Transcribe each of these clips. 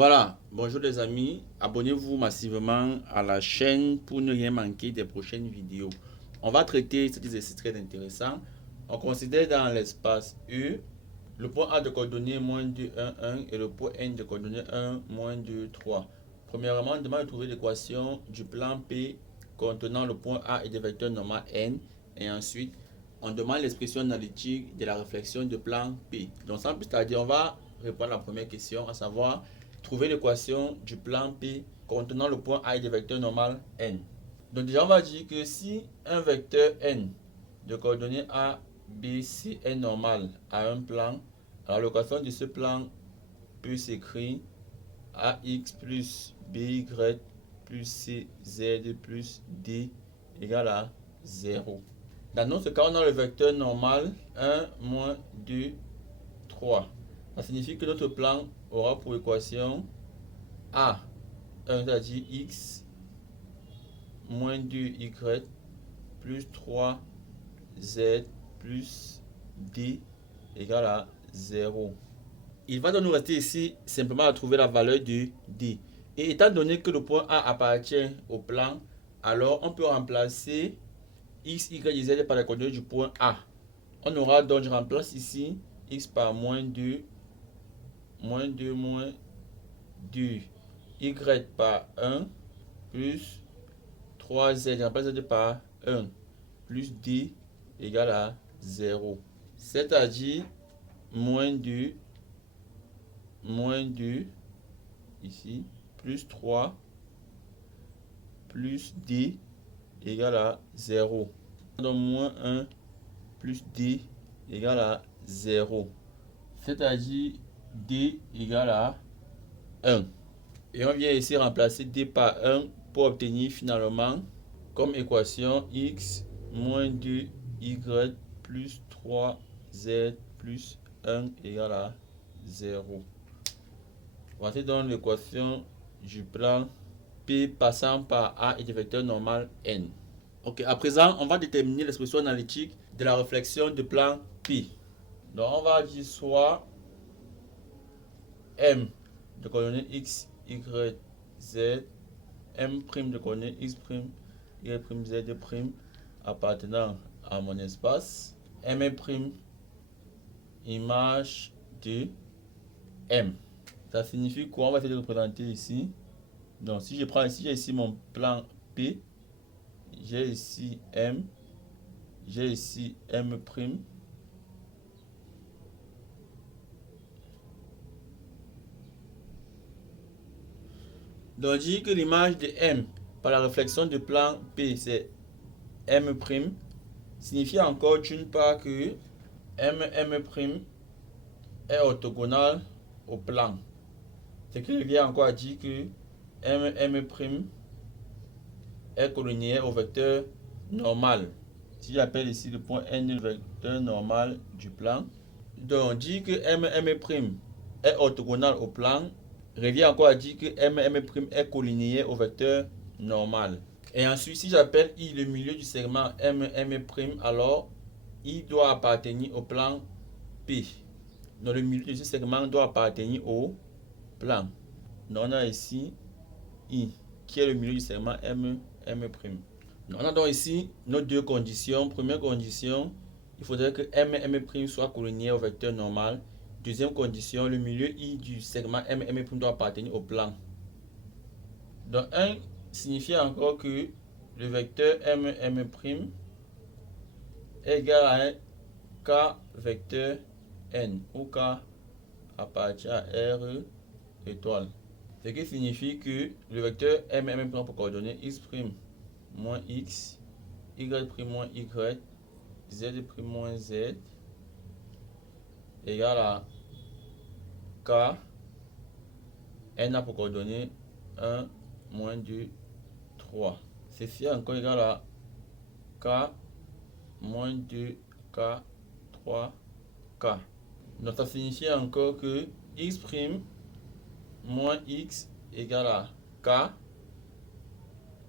Voilà, bonjour les amis, abonnez-vous massivement à la chaîne pour ne rien manquer des prochaines vidéos. On va traiter cet exercice très intéressant. On considère dans l'espace U le point A de coordonnées moins 2, 1, 1 et le point N de coordonnées 1, moins 2, 3. Premièrement, on demande de trouver l'équation du plan P contenant le point A et des vecteurs normal N. Et ensuite, on demande l'expression analytique de la réflexion du plan P. Donc sans plus tarder, on va répondre à la première question, à savoir trouver l'équation du plan P contenant le point A et des vecteurs normal N. Donc déjà, on va dire que si un vecteur N de coordonnées A, B, C est normal à un plan, alors l'équation de ce plan peut s'écrire AX plus BY plus CZ plus D égale à 0. Dans notre cas, on a le vecteur normal 1, moins 2, 3. Ça signifie que notre plan aura pour équation A1, c'est-à-dire X moins 2Y plus 3Z plus D égale à 0. Il va donc nous rester ici simplement à trouver la valeur de D. Et étant donné que le point A appartient au plan, alors on peut remplacer X, Y et Z par les coordonnées du point A. On aura donc, je remplace ici X par moins 2, moins 2, moins 2, Y par 1, plus 3Z, je remplace Z par 1, plus D égale à 0. C'est-à-dire moins 2, ici, plus 3, plus D égale à 0. Donc moins 1 plus D égale à 0. C'est-à-dire D égale à 1. Et on vient ici remplacer D par 1 pour obtenir finalement comme équation X moins 2Y plus 3Z plus 1 égale à 0. Voici donc l'équation du plan P passant par A et du vecteur normal N. Ok, à présent, on va déterminer l'expression analytique de la réflexion du plan P. Donc, on va dire soit M de coordonnées X, Y, Z, M' de coordonnées X', Y', Z' appartenant à mon espace, M' image de M. Ça signifie quoi? On va essayer de représenter ici. Donc, si j'ai ici mon plan P, j'ai ici M, j'ai ici M'. Donc, dire que l'image de M par la réflexion du plan P, c'est M', signifie encore d'une part que M' est orthogonal au plan. Ce qui revient encore à dire que M' est colinéaire au vecteur normal. Si j'appelle ici le point N le vecteur normal du plan, donc dire que M' est orthogonal au plan revient encore à dire que M' est colinéaire au vecteur normal. Et ensuite, si j'appelle I le milieu du segment M', alors I doit appartenir au plan P. Donc le milieu de ce segment doit appartenir au plan. Donc on a ici I qui est le milieu du segment M'. On a donc ici nos deux conditions. Première condition, il faudrait que M' soit colinéaire au vecteur normal. Deuxième condition, le milieu I du segment M' doit appartenir au plan. Donc 1 signifie encore que le vecteur M' est égal à un K vecteur N, où K appartient à R étoile. Ce qui signifie que le vecteur M' prend pour coordonnées X' moins X, Y' moins Y, Z' moins Z égale à K, N a pour coordonnées 1, moins 2, 3. Ceci est encore égal à K, moins 2, K, 3, K. Donc ça signifie encore que X' moins X égale à K,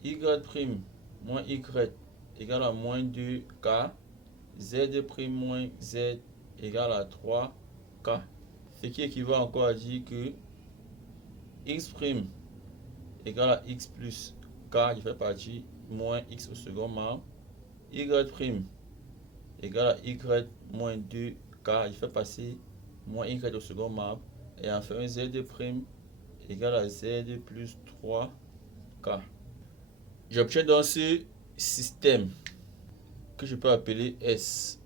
Y' moins Y égale à moins 2K, Z' moins Z égale à 3K. Ce qui équivaut encore à dire que x' égale à x plus k, je fais partie, moins x au second membre, y' égale à y moins 2k, je fais passer moins y au second membre, et enfin z' égale à z plus 3k. J'obtiens donc ce système que je peux appeler S.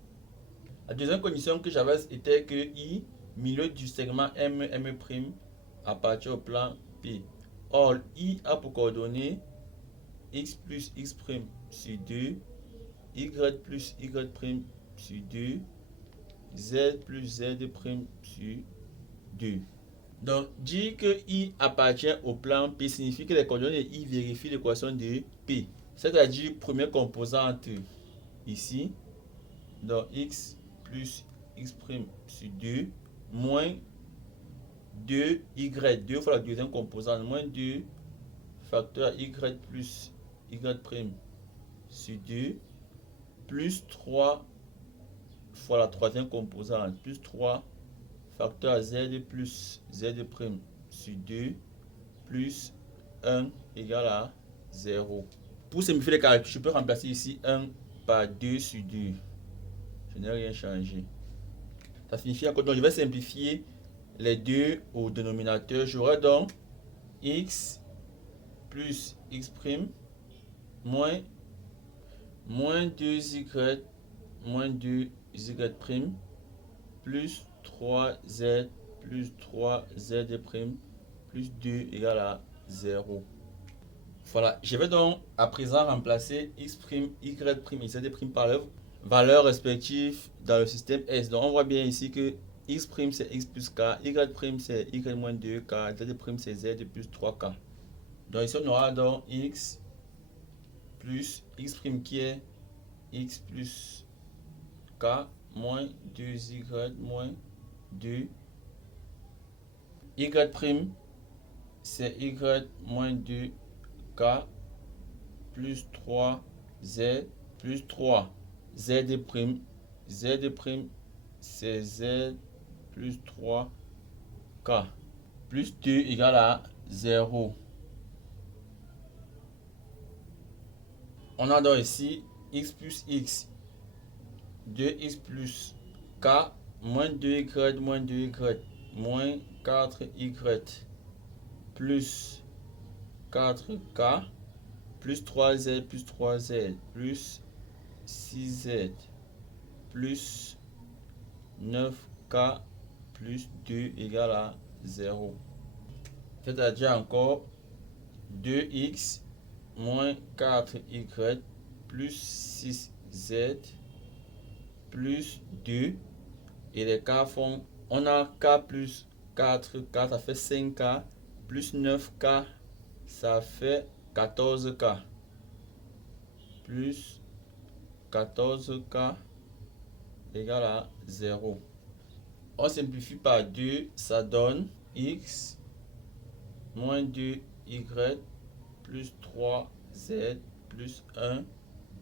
La deuxième condition que j'avais était que I, milieu du segment M', appartient au plan P. Or, I a pour coordonnées x plus x' sur 2, y plus y' sur 2, z plus z' sur 2. Donc, dire que I appartient au plan P signifie que les coordonnées de I vérifient l'équation de P. C'est-à-dire, première composante ici, donc x plus x' sur 2, moins 2y, 2 fois la deuxième composante, moins 2 facteur y plus y' sur 2, plus 3 fois la troisième composante, plus 3 facteur z plus z' sur 2, plus 1 égale à 0. Pour simplifier les calculs, je peux remplacer ici 1 par 2 sur 2. Je n'ai rien changé. Ça signifie que je vais simplifier les deux au dénominateur. J'aurai donc x plus x' moins 2y moins 2y' plus 3z plus 3z' plus 2 égale à 0. Voilà, je vais donc à présent remplacer x', y' et z' par leurs valeurs respectives dans le système S. Donc on voit bien ici que x' c'est x plus k, y' c'est y moins 2k, z' c'est z plus 3k. Donc ici on aura donc x plus x' qui est x plus k moins 2y moins 2, y' c'est y moins 2k plus 3z plus 3, z', c'est z plus 3k plus 2 égale à 0. On a donc ici x plus x, 2x plus k moins 2y moins 2y moins 4y plus 4k plus 3z plus 3z plus 6z plus 9k plus 2 égale à 0. C'est-à-dire encore 2x moins 4y plus 6z plus 2 et les k font, on a k plus 4k, ça fait 5k plus 9k, ça fait 14k plus 14k égale à 0. On simplifie par 2, ça donne x moins 2y plus 3z plus 1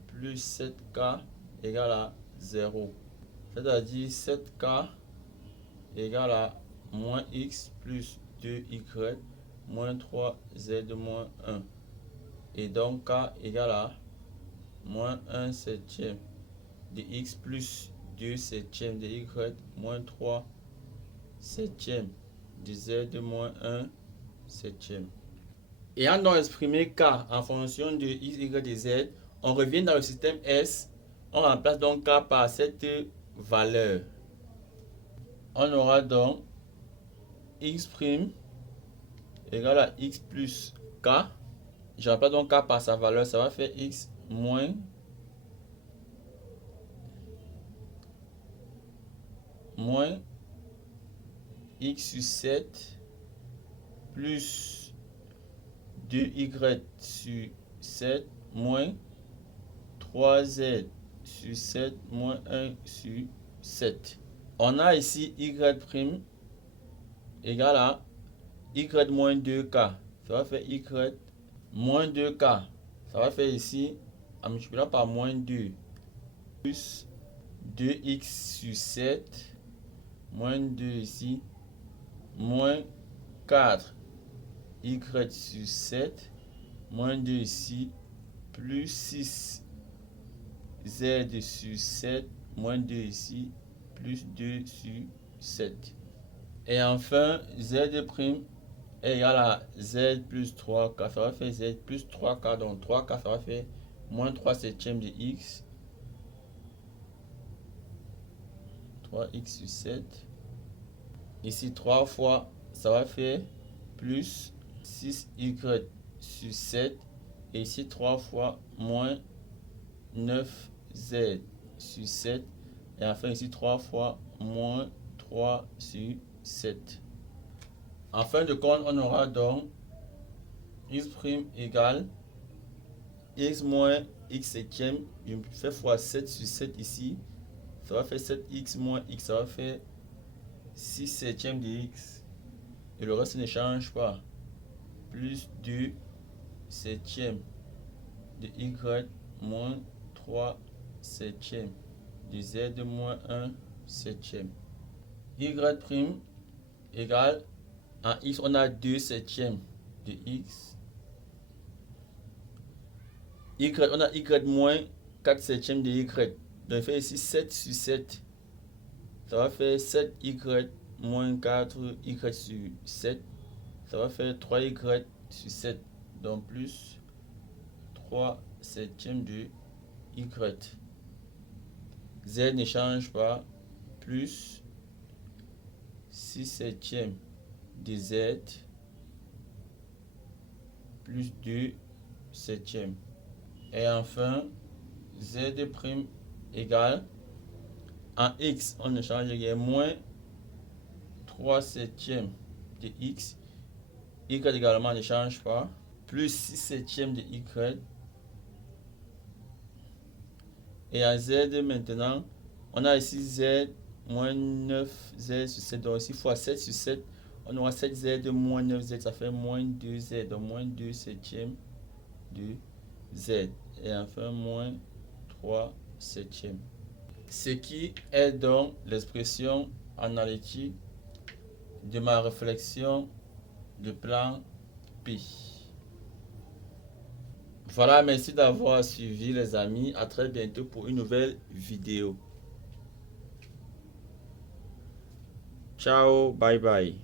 plus 7k égale à 0. C'est-à-dire 7k égale à moins x plus 2y moins 3z moins 1. Et donc k égale à moins 1 septième de x plus 2 septième de y moins 3 septième de z moins 1 septième. Ayant donc exprimé k en fonction de x, y et z, on revient dans le système S, on remplace donc k par cette valeur. On aura donc x' égale à x plus k. Je remplace donc k par sa valeur, ça va faire x moins x sur 7 plus 2y sur 7 moins 3z sur 7 moins 1 sur 7. On a ici y' égale à y moins 2k. Ça va faire y moins 2k. Ça va faire ici, en multipliant par moins 2, plus 2x sur 7, moins 2 ici, moins 4 y sur 7, moins 2 ici, plus 6 z sur 7, moins 2 ici, plus 2 sur 7. Et enfin, z' est égal à z plus 3k, ça va faire z plus 3k, donc 3k, ça va faire moins 3 septièmes de x, 3x sur 7. Ici, 3 fois, ça va faire plus 6y sur 7. Et ici, 3 fois moins 9z sur 7. Et enfin, ici, 3 fois moins 3 sur 7. En fin de compte, on aura donc x' égale x moins x septième. Je fais fois 7 sur 7 ici. Ça va faire 7x moins x. Ça va faire 6 septièmes de x. Et le reste ne change pas. Plus 2 septièmes de y moins 3 septièmes de z moins 1 septième. Y' égale, en x, on a 2 septièmes de x. Y, on a y moins 4 septièmes de y. Donc, je fais ici 7 sur 7. Ça va faire 7y moins 4y sur 7. Ça va faire 3y sur 7. Donc, plus 3 septièmes de y. Z ne change pas. Plus 6 septièmes de z plus 2 septièmes. Et enfin, z' égale, en x, on ne change rien, moins 3 septièmes de x. Y également ne change pas. Plus 6 septièmes de y. Et en z maintenant, on a ici z moins 9z sur 7. Donc ici fois 7 sur 7, on aura 7z moins 9z, ça fait moins 2z. Donc moins 2 septièmes de z. Et enfin moins 3 septièmes. Ce qui est donc l'expression analytique de ma réflexion de plan P. Voilà, merci d'avoir suivi les amis. À très bientôt pour une nouvelle vidéo. Ciao, bye bye.